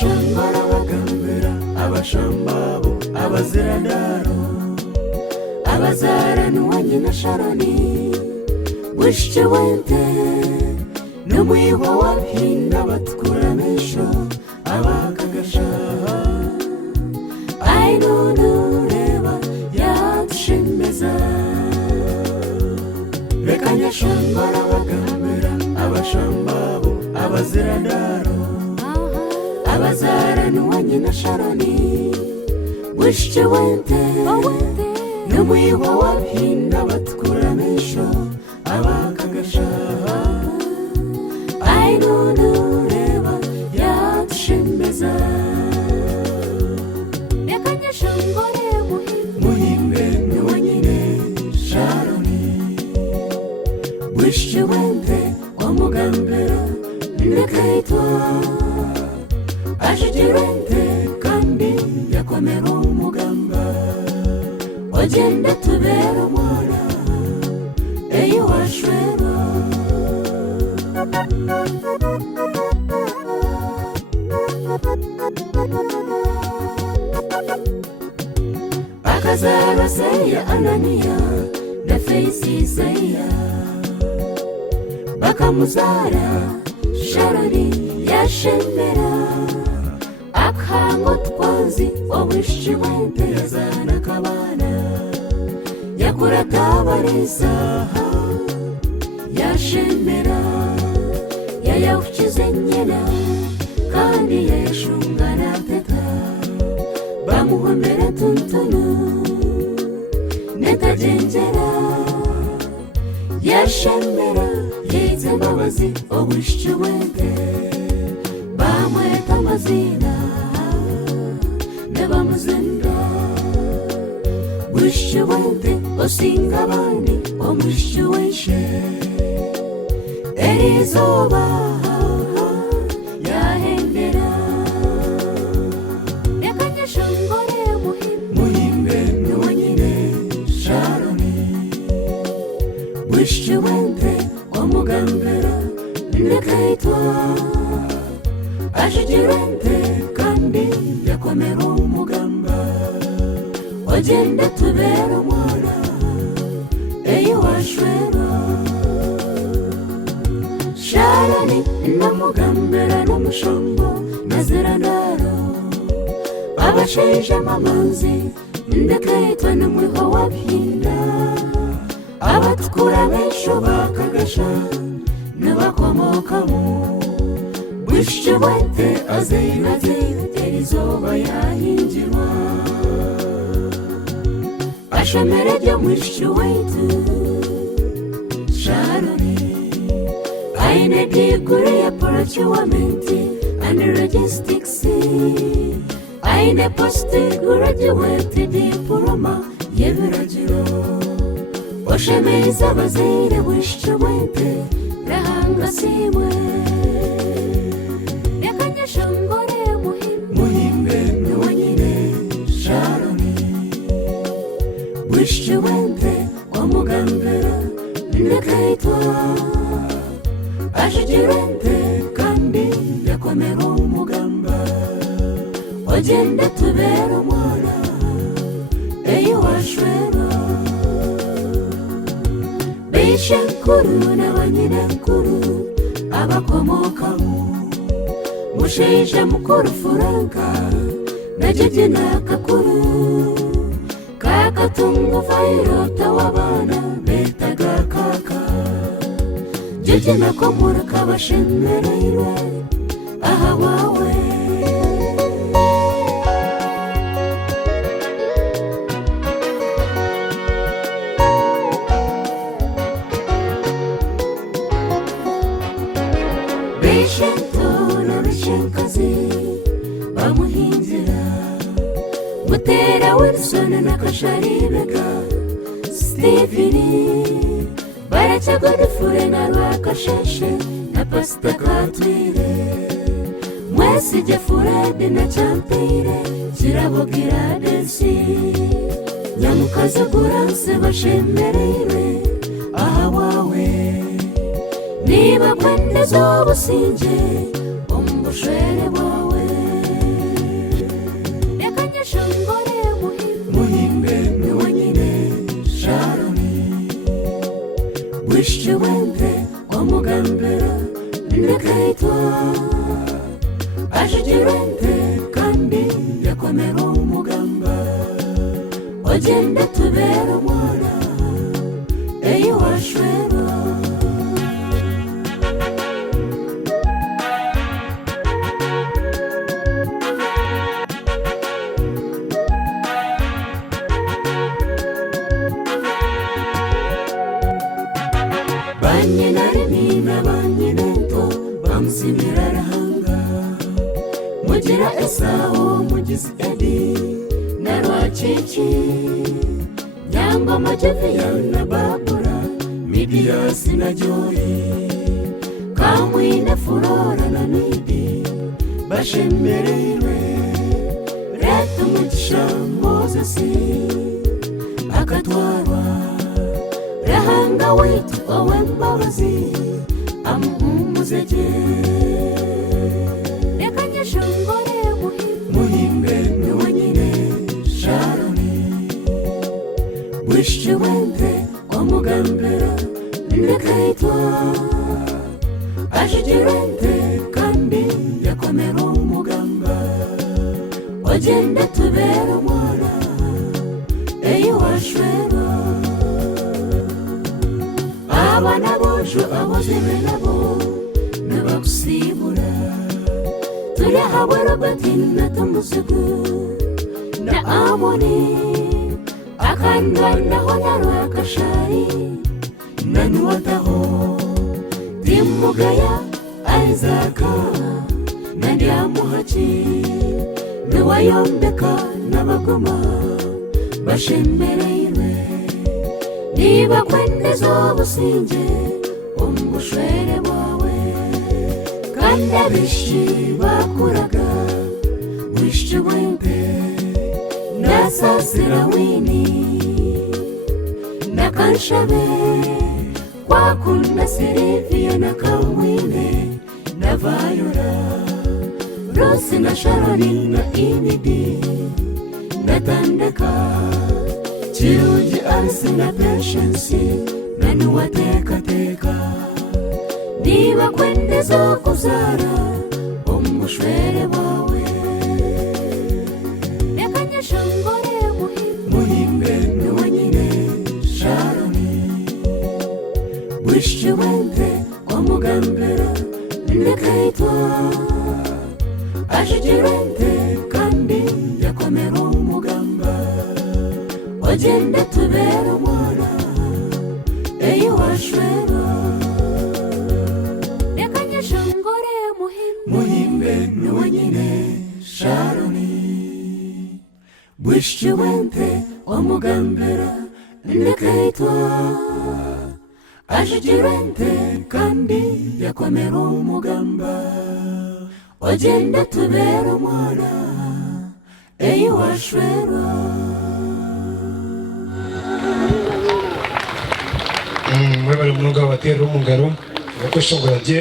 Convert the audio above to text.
Yakanyashambara bagambira abashambabo abaziradaro abazarana uwanyina Sharoni wishye wente n'umwiho wahinda batkuramisho abakagasha ainunureba yatushemeza Yakanyashambara bagambira abashambabo abaziradaro abazarana uwanyina Sharoni wishye wente n'umwiho wahinda batkuramisho abakagasha ainunureba yatushemeza Yakanyashambore muhimbe n'uwanyine Sharoni wishye wente wamugambira ndekaitwa ashigirente kandi yakomera umugamba ogenda tubera mwana eyo washwera akazara seya Anania na Feisi seya bakamuzara Sharoni yashemera akhango twanzi wawishye wente yazana kabana yakura tabarisa yashemera yayawukize nyina kandi yashungana teta bamuhomera tuntunu netajenjera yashemera yize mbabazi wawishye wente bamweta amazina n'abamuzenda wishye wente osinga abandi omwishye wenshe erizoba yahembera Yakanyashambore muhimbe n'uwanyine Sharoni wishye wente wamugambira ndekaitwa ashigirente kandi yakomera umugamba ogenda tubera mwana eyo washwera Sharoni namugambira n'umushombo naziradaro abasheje amamanzi ndekaitwa n'umwiho wabihinda abatukura besho bakagasha n'abakomokamo wishye wente azeyiraze erizoba yahingirwa ashemere ryo mwishye wente Sharoni aine degree ya procurement and logistics aine postgraduate diploma y'ibiragiro oshemeza abazire wishye wente rahanga simwe Yakanyashambore muhimbe n'uwanyine Sharoni wishye wente wamugambira ndekaitwa ashigirente kandi yakomera umugamba ogenda tubera mwana eyo washwera bishe nkuru n'abanyine nkuru abakomokamo musheje mukuru Furanka na Jeje n'akakuru kakatungu vairota w'abana betaga kaka Jeje nakomura kabashemereire aha wawe Bishentona bishenkazi bamuhinzira Mutera Wilson na Kasharibega Steveni baracyagodefure na Rwakasheshe na Pastor Katwire Mwesi Jefurede na Champeire Kirabogira Densi Nyamukaza Guranse bashemereire aha wawe niba kwendeza ubusinge umbushwere bwawe ogende tubera omwana eyi washwera banyina rimina banyina ento bamusimira rahanga mugira esawo mugizi edi na rwachichi nyangwa majeviya na babura midiyasi na joyi kamwine furora na midi bashemereirwe retu mugisha mozesi akatwarwa rahanga wetu owembabazi amuhumuzeje yakanyesha ngore muhimbe niwe nyine Sharon bwishyu wente omugambera ndekaitwa ashijirente kandi yakomera umugamba ogende tubera omwana eyi washwera abana bojo abozebe nabo nebakusibura turi hawe Robert na Tumusigu na Amoni akandwa naho na Rwakashari na Nuwataho Timugaya Aizaka na Ndiamuhachi niwayombeka n'abagoma bashemereirwe niba kwendeza obusinge omubushwere bwawe kandi abishi bakuraga bwishyu bwente nasasira wini nakanshabe kwakunda Sylvia na Kamwine na Vayora Rosi na Sharon na Inidi natandeka Chiruji Alisi na Patience na Nuwatekateka niba kwendeza kuzara omubushwere bwawe yakanyesha ngore muhimbe niwe nyine Sharon bwishyu wente omugambera ndekaitwa ashijirente kandi yakomera umugamba ogende tubera omwana eyi washwera yakanyesha ngore muhimbe niwe nyine Sharon bwishyu wente omugambera ndekaitwa ashijirente kandi yakomera umugamba ogende tubera omwana eyi washwera mwebale munonga abateera omungaro okweshongora gye